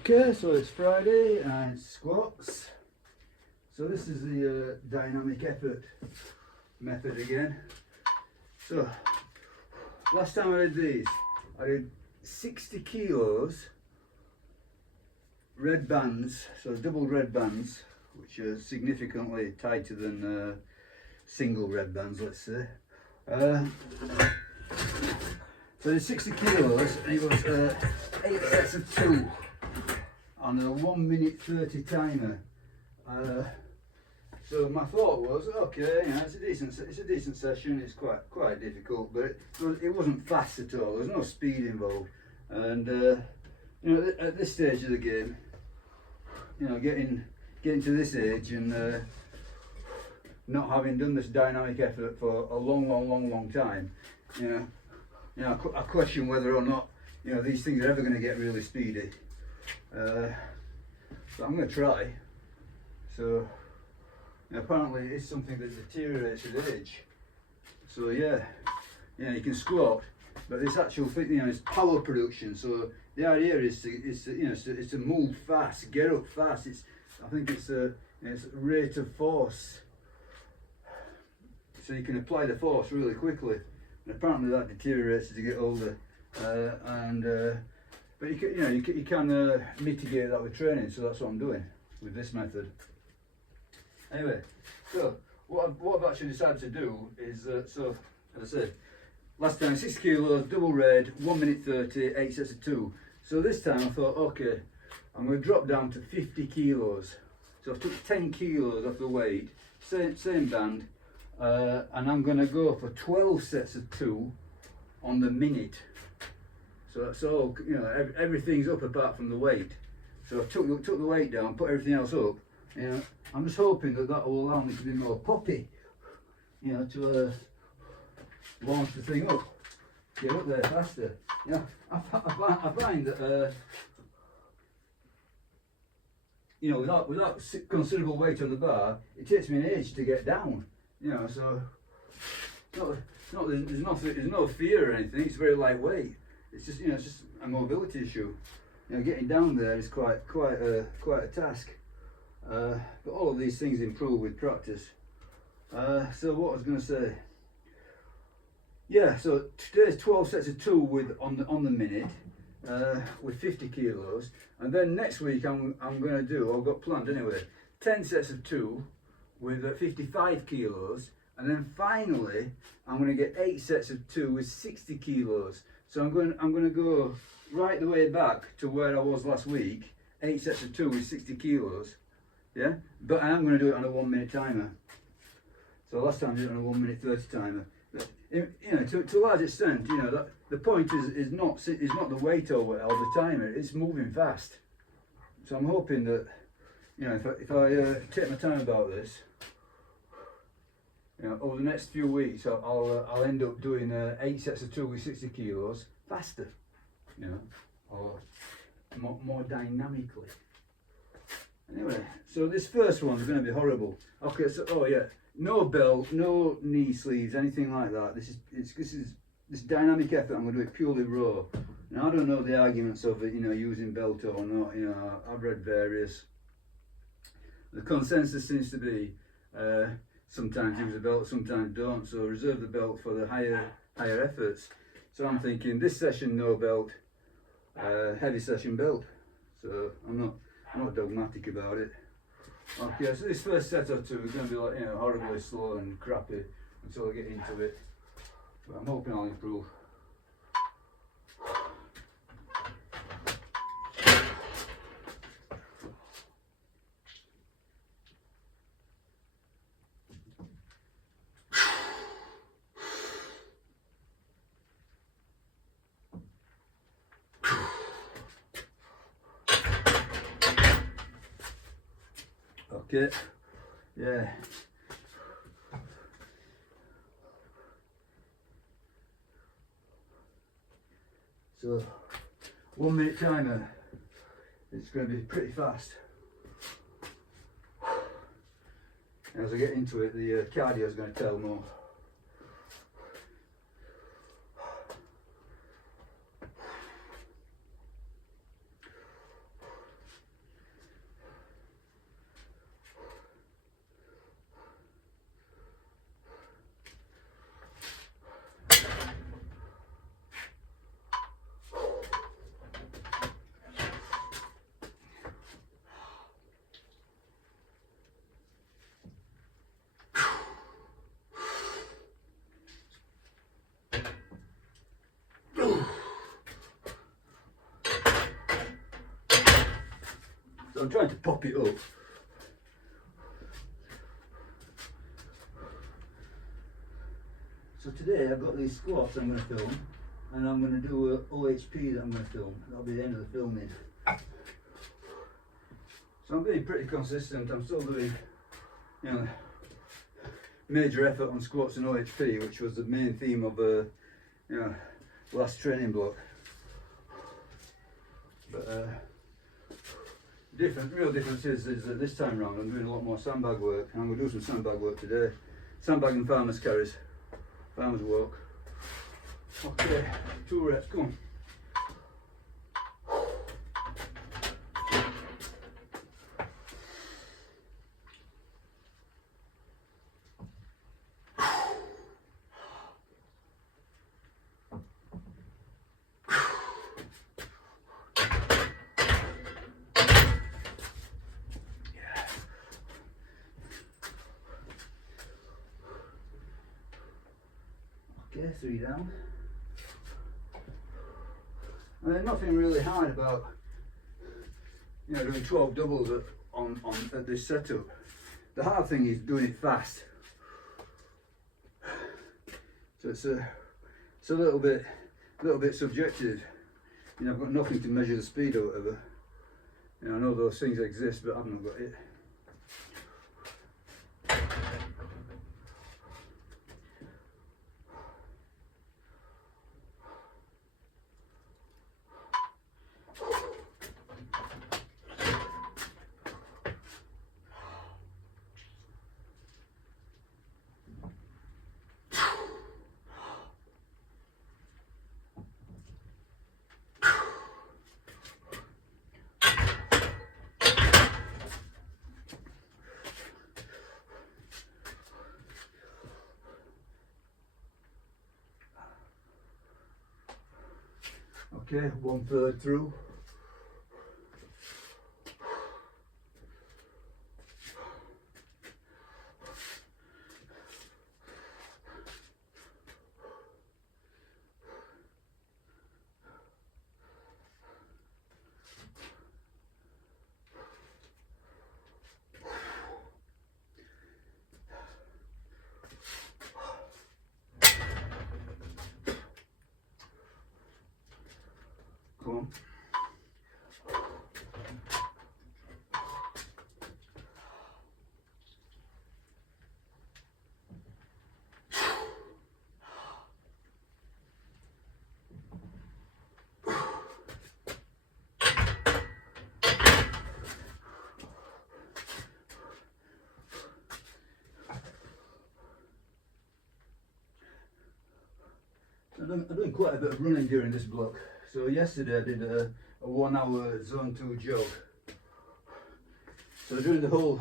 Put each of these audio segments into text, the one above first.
Okay, so it's Friday and it's squats. So this is the dynamic effort method again. So last time I did these, I did 60 kilos red bands, so double red bands, which are significantly tighter than single red bands, let's say. So it's 60 kilos and it was 8 sets of 2 on a 1 minute 30 timer. So my thought was, okay, you know, it's a decent session. It's quite difficult, but it wasn't fast at all. There's no speed involved, and you know, at this stage of the game, you know, getting to this age and not having done this dynamic effort for a long time, you know, I question whether or not, you know, these things are ever going to get really speedy. But I'm going to try. So apparently it's something that deteriorates with age. So yeah, you can squat, but this actual thing, you know, it's power production. So the idea is to move fast, get up fast. I think it's rate of force. So you can apply the force really quickly. And apparently that deteriorates as you get older. But you can mitigate that with training. So that's what I'm doing with this method. Anyway, so what I've actually decided to do is, so as I said, last time 6 kilos, double red, 1 minute 30, 8 sets of 2. So this time I thought, okay, I'm going to drop down to 50 kilos. So I took 10 kilos off the weight, same band, and I'm going to go for 12 sets of 2 on the minute. So that's all, you know, everything's up apart from the weight. So I took the weight down, put everything else up. You know, I'm just hoping that will allow me to be more poppy, you know, to launch the thing up, get up there faster. You know, I find that you know, without considerable weight on the bar, it takes me an age to get down. You know, so there's no fear or anything. It's very lightweight. It's just, you know, it's just a mobility issue. You know, getting down there is quite a task. But all of these things improve with practice. So what I was going to say, yeah. So today's 12 sets of 2 on the minute with 50 kilos, and then next week I'm going to do, I've got planned anyway, 10 sets of 2 with 55 kilos, and then finally I'm going to get 8 sets of 2 with 60 kilos. So I'm going to go right the way back to where I was last week, 8 sets of 2 with 60 kilos. Yeah, but I am going to do it on a 1 minute timer. So last time I did it on a 1 minute 30 timer. But, you know, to a large extent, you know, that the point is not the weight or the timer. It's moving fast. So I'm hoping that, you know, if I take my time about this, you know, over the next few weeks, I'll end up doing 8 sets of 2 with 60 kilos faster, you know, or more dynamically. Anyway, so this first one's going to be horrible. Okay, so no belt, no knee sleeves, anything like that. This dynamic effort. I'm going to do it purely raw. Now I don't know the arguments of it, you know, using belt or not. You know, I've read various. The consensus seems to be sometimes use a belt, sometimes don't. So reserve the belt for the higher efforts. So I'm thinking this session no belt, heavy session belt. So I'm not dogmatic about it. Okay, so this first set or 2 is going to be like, you know, horribly slow and crappy until I get into it. But I'm hoping I'll improve. Okay, yeah. So 1 minute timer, it's going to be pretty fast. As I get into it, the cardio is going to tell more. So I'm trying to pop it up. So today I've got these squats I'm going to film, and I'm going to do a OHP that I'm going to film. That'll be the end of the filming. So I'm being pretty consistent. I'm still doing, you know, major effort on squats and OHP, which was the main theme of you know, last training block. But real difference is that this time round I'm doing a lot more sandbag work, and I'm going to do some sandbag work today. Sandbag and farmers carries, farmers walk. Okay, 2 reps, come on. Okay, 3 down. And there's nothing really hard about, you know, doing 12 doubles at this setup. The hard thing is doing it fast. So it's a little bit subjective. You know, I've got nothing to measure the speed or whatever. You know, I know those things exist, but I've not got it. Okay, 1/3 through. Come on. I'm doing quite a bit of running during this block. So yesterday I did a 1 hour zone 2 jog. So during the whole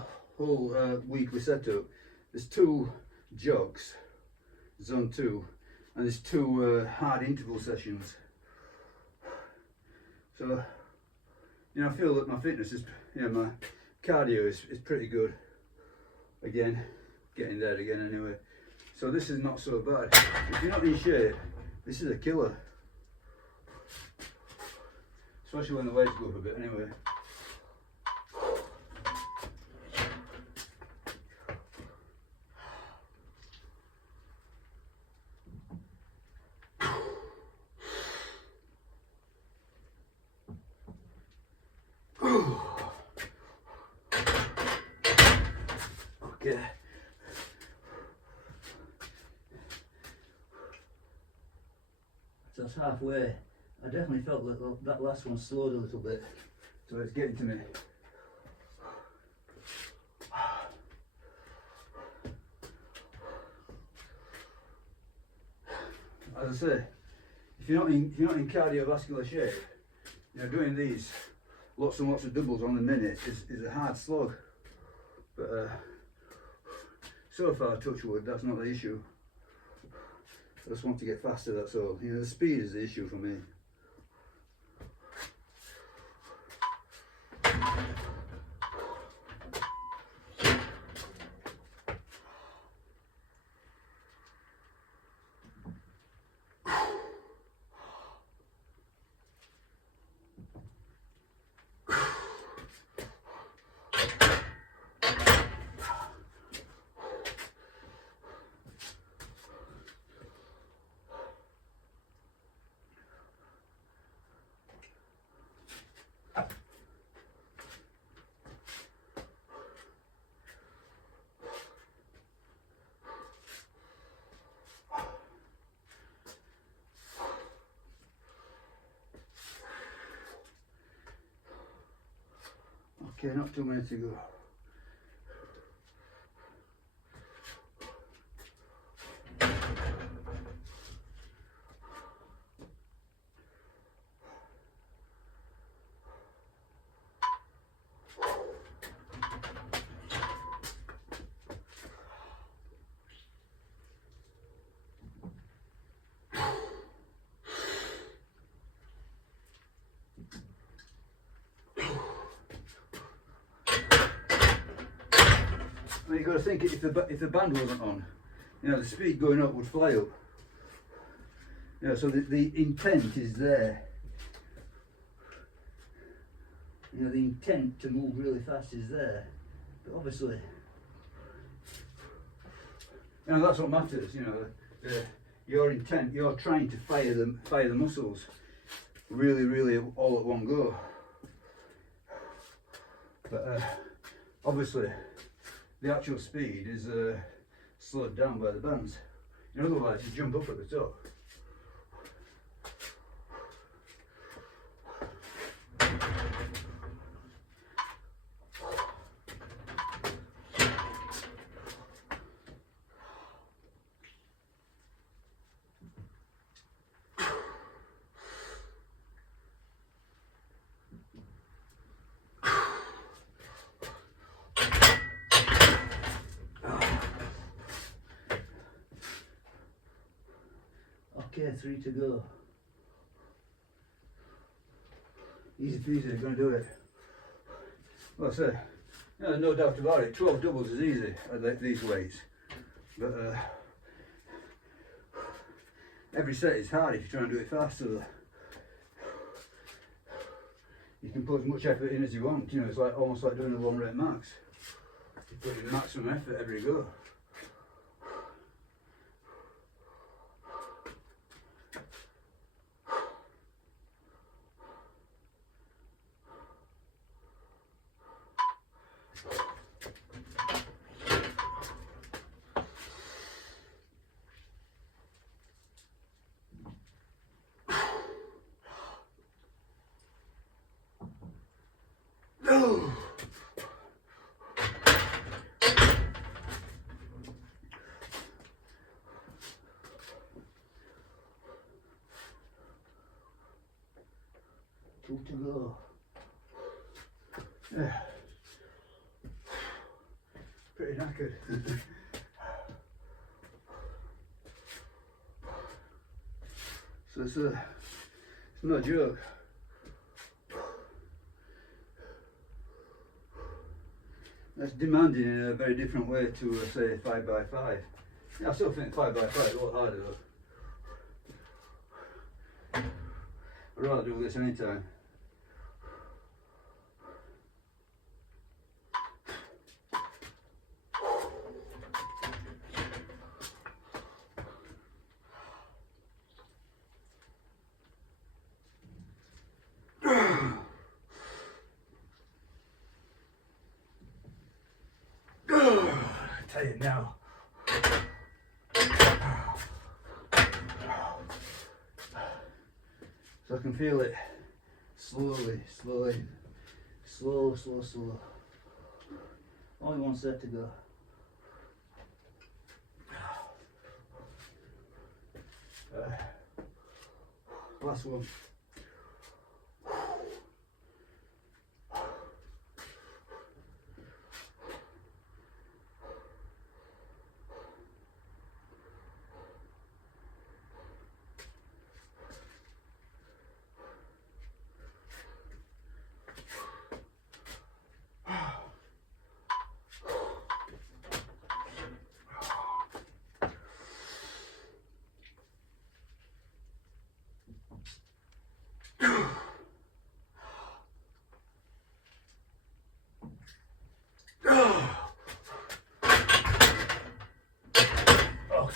week we set up, there's 2 jogs, zone 2, and there's 2 hard interval sessions. So, you know, I feel that my fitness is, you know, my cardio is pretty good. Again, getting there again anyway. So this is not so bad. If you're not in shape, this is a killer. Especially when the legs go up a bit anyway. Okay. So that's halfway. I definitely felt that that last one slowed a little bit, so it's getting to me. As I say, if you're not in cardiovascular shape, you know, doing these lots and lots of doubles on the minute is a hard slog. But so far, touch wood, that's not the issue. I just want to get faster, that's all. You know, the speed is the issue for me. Okay, not too many to go. I mean, you've got to think if the band wasn't on, you know, the speed going up would fly up. You know, so the intent is there. You know, the intent to move really fast is there, but obviously, you know, that's what matters. You know, your intent. You're trying to fire the muscles, really all at one go. But obviously, the actual speed is slowed down by the bands. You know, otherwise you jump up at the top. Okay, 3 to go. Easy peasy, they're going to do it. Well, I say, no doubt about it, 12 doubles is easy at these weights. But every set is hard if you try and do it faster. You can put as much effort in as you want, you know, it's like almost like doing a 1 rep max. You put in maximum effort every go. Oh. Two to go. Yeah. Pretty knackered. So it's no joke. That's demanding in a very different way to say 5x5. Yeah, I still think 5x5 is a lot harder though. I'd rather do this anytime. Tired now. So I can feel it slowly. Slow. Only 1 set to go. Last one.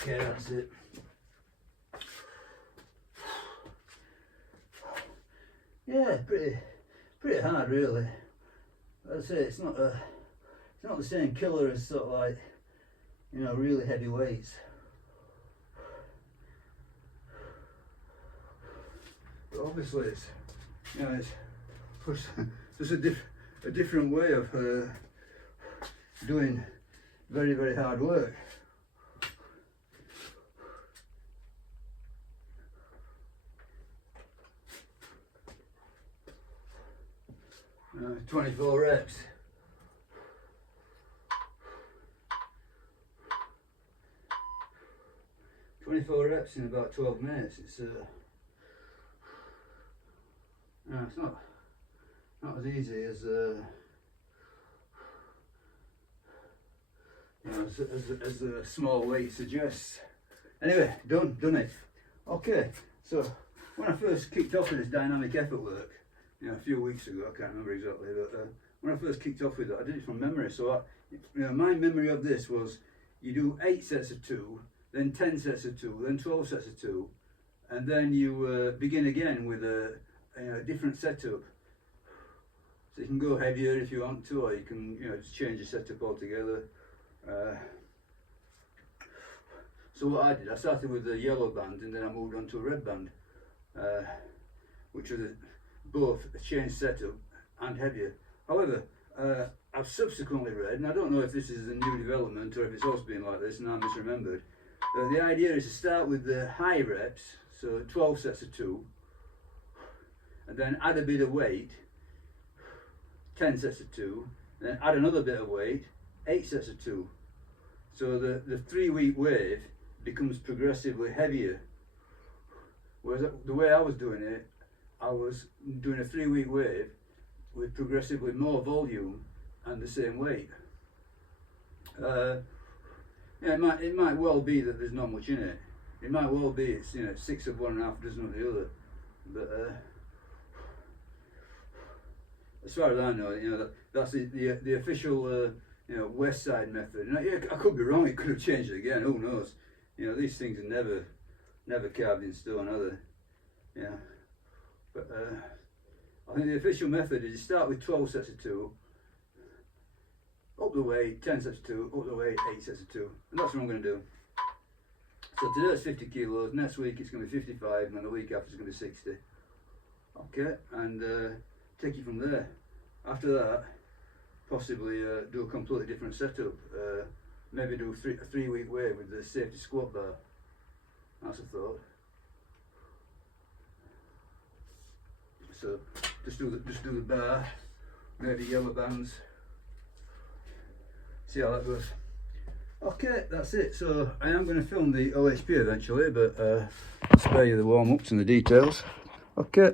Okay, that's it. Yeah, pretty hard really. I'd say it's not the same killer as sort of like, you know, really heavy weights. But obviously it's, you know, it's just a different way of doing very, very hard work. Uh, 24 reps. Reps in about 12 minutes. It's no, it's not as easy as you know, as a small weight suggests. Anyway, done it. Okay, so when I first kicked off with this dynamic effort work, you know, a few weeks ago, I can't remember exactly, but when I first kicked off with it, I did it from memory. So you know, my memory of this was you do 8 sets of 2, then 10 sets of 2, then 12 sets of 2, and then you begin again with a different setup. So you can go heavier if you want to, or you can just change the setup altogether. So what I did, I started with the yellow band, and then I moved on to a red band, which was both a changed setup and heavier. However, I've subsequently read, and I don't know if this is a new development or if it's always been like this and I misremembered, the idea is to start with the high reps, so 12 sets of 2, and then add a bit of weight, 10 sets of 2, then add another bit of weight, 8 sets of 2. So the 3-week wave becomes progressively heavier. Whereas the way I was doing it, I was doing a 3-week wave with progressively more volume and the same weight. Yeah, it might well be that there's not much in it. It might well be it's 6 of one and half dozen of the other. But as far as I know, that's the official West Side method. And I could be wrong. It could have changed it again. Who knows? These things are never carved in stone, are they? Yeah. But I think the official method is you start with 12 sets of 2, up the weight, 10 sets of 2, up the weight, 8 sets of 2. And that's what I'm going to do. So today it's 50 kilos, next week it's going to be 55, and then the week after it's going to be 60. Okay, and take it from there. After that, possibly do a completely different setup. Maybe do a 3-week wave with the safety squat bar. That's a thought. So just do the bar, maybe yellow bands. See how that goes. Okay, that's it. So I am going to film the OHP eventually, but I'll spare you the warm-ups and the details. Okay.